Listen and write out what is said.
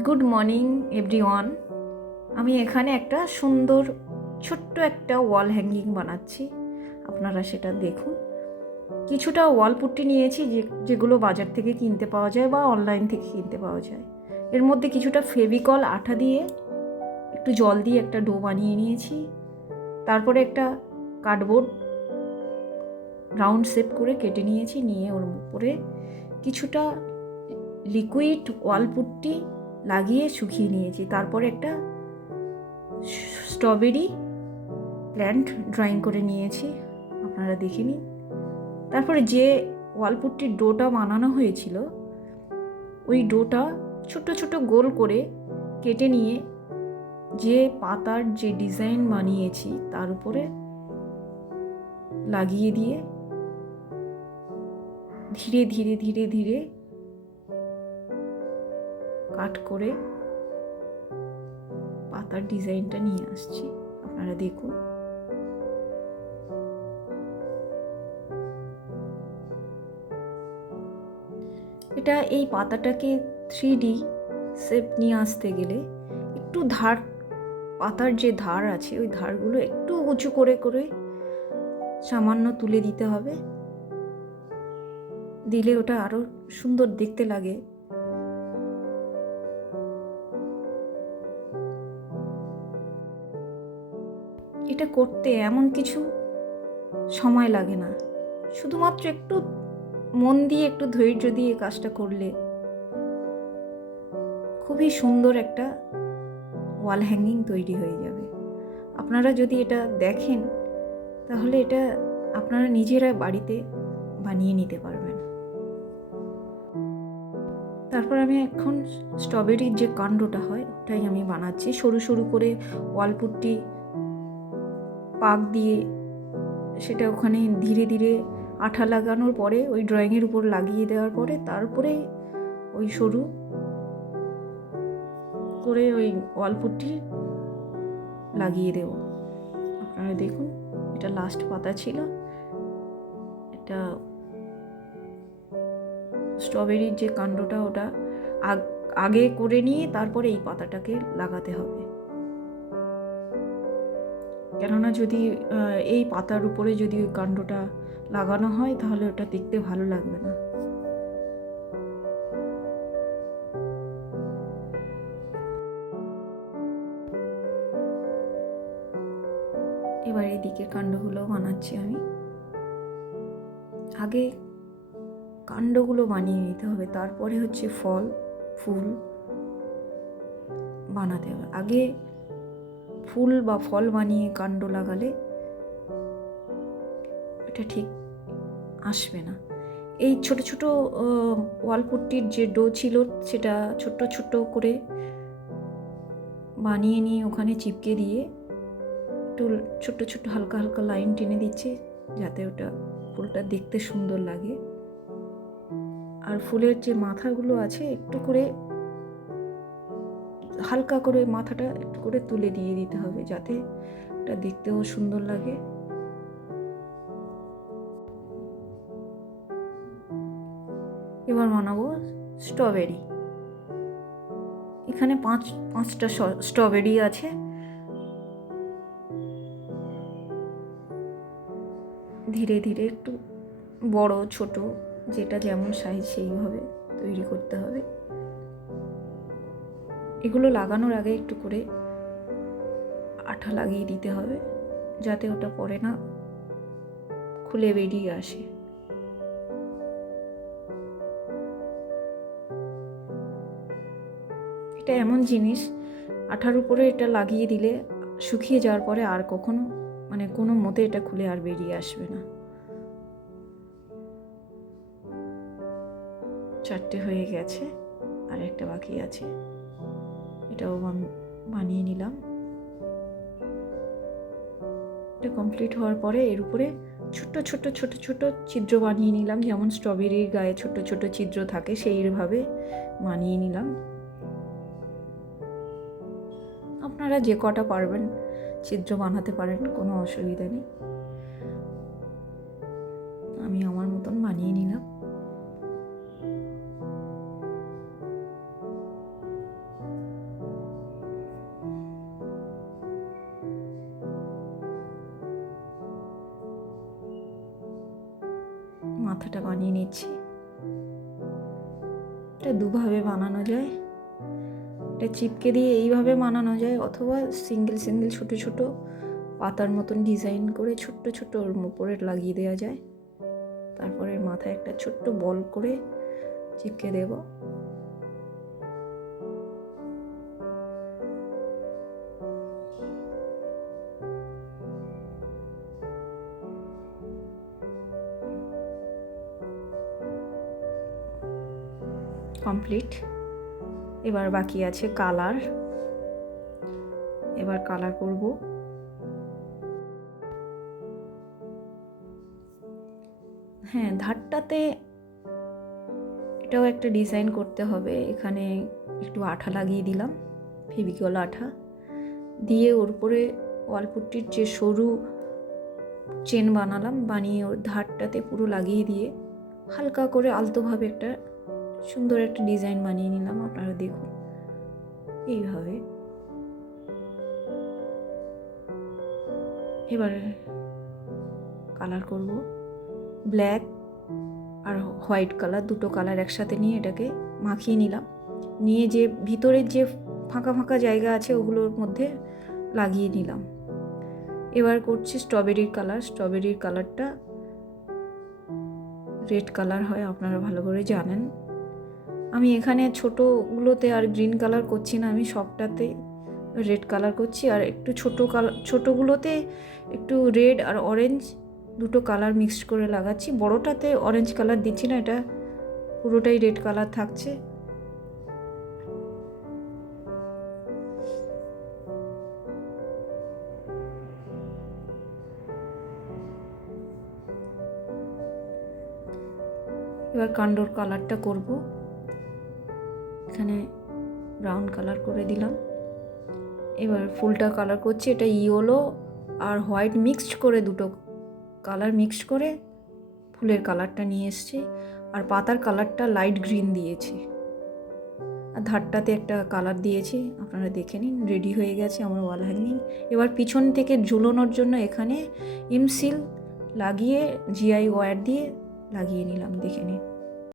Good morning everyone. আমি এখানে একটা সুন্দর ছোট্ট একটা ওয়াল হ্যাঙ্গিং বানাচ্ছি। আপনারা সেটা দেখুন। কিছুটা ওয়াল পুট্টি নিয়েছি যেগুলো বাজার থেকে কিনতে পাওয়া যায় বা অনলাইন থেকে কিনতে পাওয়া যায়। এর মধ্যে কিছুটা ফেভিকল আঠা দিয়ে একটু জল দিয়ে একটা ডো বানিয়ে নিয়েছি। তারপরে একটা কার্ডবোর্ড রাউন্ড শেপ করে কেটে নিয়েছি, নিয়ে ওর উপরে কিছুটা লিকুইড ওয়াল পুট্টি লাগিয়ে শুকিয়ে নিয়েছি। তারপরে একটা স্ট্রবেরি প্ল্যান্ট ড্রয়িং করে নিয়েছি, আপনারা দেখে নিন। তারপরে যে ওয়ালপুট্টির ডোটা বানানো হয়েছিল ওই ডোটা ছোট ছোট গোল করে কেটে নিয়ে যে পাতার যে ডিজাইন বানিয়েছি তার উপরে লাগিয়ে দিয়ে ধীরে ধীরে ধীরে ধীরে কাট করে পাতার ডিজাইনটা নিয়ে আসছি, আপনারা দেখুন। এটা এই পাতাটাকে 3D শেপ নিয়ে আসতে গেলে একটু ধার, পাতার যে ধার আছে ওই ধারগুলো একটু উঁচু করে করে সামান্য তুলে দিতে হবে, দিলে ওটা আরো সুন্দর দেখতে লাগে। এটা করতে এমন কিছু সময় লাগে না, শুধুমাত্র একটু মন দিয়ে একটু ধৈর্য দিয়ে কাজটা করলে খুবই সুন্দর একটা ওয়াল হ্যাঙ্গিং তৈরি হয়ে যাবে। আপনারা যদি এটা দেখেন তাহলে এটা আপনারা নিজেরা বাড়িতে বানিয়ে নিতে পারবেন। তারপর আমি এখন স্ট্রবেরির যে কাণ্ডটা হয় ওটাই আমি বানাচ্ছি। সরু সরু করে ওয়ালপুট্টি পাক দিয়ে সেটা ওখানে ধীরে ধীরে আঠা লাগানোর পরে ওই ড্রয়িংয়ের উপর লাগিয়ে দেওয়ার পরে তারপরে ওই সরু করে ওই ওয়ালপুট্টি লাগিয়ে দেব। আপনারা দেখুন, এটা লাস্ট পাতা ছিল। এটা স্ট্রবেরির যে কাণ্ডটা ওটা আগে করে নিয়ে তারপরে এই পাতাটাকে লাগাতে হবে, কেননা যদি এই পাতার উপরে যদি ওই কাণ্ডটা লাগানো হয় তাহলে ওটা দেখতে ভালো লাগবে না। এবার এই দিকের কাণ্ডগুলো বানাচ্ছি আমি। আগে কাণ্ডগুলো বানিয়ে নিতে হবে, তারপরে হচ্ছে ফল ফুল বানাতে হবে। আগে ফুল বা ফল বানিয়ে কাণ্ড লাগালে এটা ঠিক আসবে না। এই ছোট ছোট ওয়ালপুট্টির যে ডো ছিল সেটা ছোট্ট ছোট্ট করে বানিয়ে নিয়ে ওখানে চিপকে দিয়ে একটু ছোট্ট ছোট্ট হালকা হালকা লাইন টেনে দিচ্ছি যাতে ওটা ফুলটা দেখতে সুন্দর লাগে। আর ফুলের যে মাথাগুলো আছে একটু করে হালকা করে মাথাটা একটু করে তুলে দিয়ে দিতে হবে যাতে এটা দেখতেও সুন্দর লাগে। এবার বানাবো স্ট্রবেরি। এখানে পাঁচটা স্ট্রবেরি আছে। ধীরে ধীরে একটু বড় ছোট যেটা যেমন সাইজ সেইভাবে তৈরি করতে হবে। এগুলো লাগানোর আগে একটু করে আঠা লাগিয়ে দিতে হবে যাতে ওটা পরে না খুলে বেরিয়ে আসে। এটা এমন জিনিস, আঠার উপরে এটা লাগিয়ে দিলে শুকিয়ে যাওয়ার পরে আর কখনো কোনো মতে এটা খুলে আর বেরিয়ে আসবে না। 4টে হয়ে গেছে, আর একটা বাকি আছে, এটাও বানিয়ে নিলাম। এটা কমপ্লিট হওয়ার পরে এর উপরে ছোট্ট ছোট্ট ছোট ছোট ছিদ্র বানিয়ে নিলাম, যেমন স্ট্রবেরির গায়ে ছোট ছোট ছিদ্র থাকে সেইভাবে বানিয়ে নিলাম। আপনারা যে কটা পারবেন ছিদ্র বানাতে পারেন, কোনো অসুবিধা নেই। আমি আমার মতন বানিয়ে নিলাম। মাথাটা বানিয়ে নিচ্ছি। এটা দুভাবে বানানো যায়, এটা চিপকে দিয়ে এইভাবে বানানো যায়, অথবা সিঙ্গেল সিঙ্গেল ছোটো ছোটো পাতার মতন ডিজাইন করে ছোট্ট ছোট্ট ওর উপরে লাগিয়ে দেওয়া যায়। তারপরে মাথায় একটা ছোট্ট বল করে চিপকে দেব। কমপ্লিট। এবার বাকি আছে কালার। এবার কালার করব। হ্যাঁ, ধারটাতে এটাও একটা ডিজাইন করতে হবে। এখানে একটু আঠা লাগিয়ে দিলাম, ফেভিকল আঠা দিয়ে ওর উপরে ওয়ালপুট্টির যে সরু চেন বানালাম, বানিয়ে ওর ধারটাতে পুরো লাগিয়ে দিয়ে হালকা করে আলতোভাবে একটা সুন্দর একটা ডিজাইন বানিয়ে নিলাম। আপনারা দেখুন এইভাবে। এবার কালার করব। ব্ল্যাক আর হোয়াইট কালার, দুটো কালার একসাথে নিয়ে এটাকে মাখিয়ে নিলাম। নিয়ে যে ভিতরের যে ফাঁকা ফাঁকা জায়গা আছে ওগুলোর মধ্যে লাগিয়ে নিলাম। এবার করছি স্ট্রবেরির কালার। স্ট্রবেরির কালারটা রেড কালার হয়, আপনারা ভালো করে জানেন। আমি এখানে ছোটোগুলোতে আর গ্রিন কালার করছি না, আমি সবটাতে রেড কালার করছি। আর একটু ছোটোগুলোতে একটু রেড আর অরেঞ্জ দুটো কালার মিক্সড করে লাগাচ্ছি। বড়টাতে অরেঞ্জ কালার দিচ্ছি না, এটা পুরোটাই রেড কালার থাকছে। এবার কাণ্ডর কালারটা করব। এখানে ব্রাউন কালার করে দিলাম। এবার ফুলটা কালার করছি। এটা ইয়েলো আর হোয়াইট মিক্সড করে, দুটো কালার মিক্সড করে ফুলের কালারটা নিয়ে এসেছি। আর পাতার কালারটা লাইট গ্রিন দিয়েছি, আর ধারটাতে একটা কালার দিয়েছি। আপনারা দেখে নিন, রেডি হয়ে গেছে আমার ওয়াল হ্যাঙ্গিং। এবার পিছন থেকে ঝুলোনোর জন্য এখানে এমসিল লাগিয়ে জিআই ওয়্যার দিয়ে লাগিয়ে নিলাম, দেখে নিন।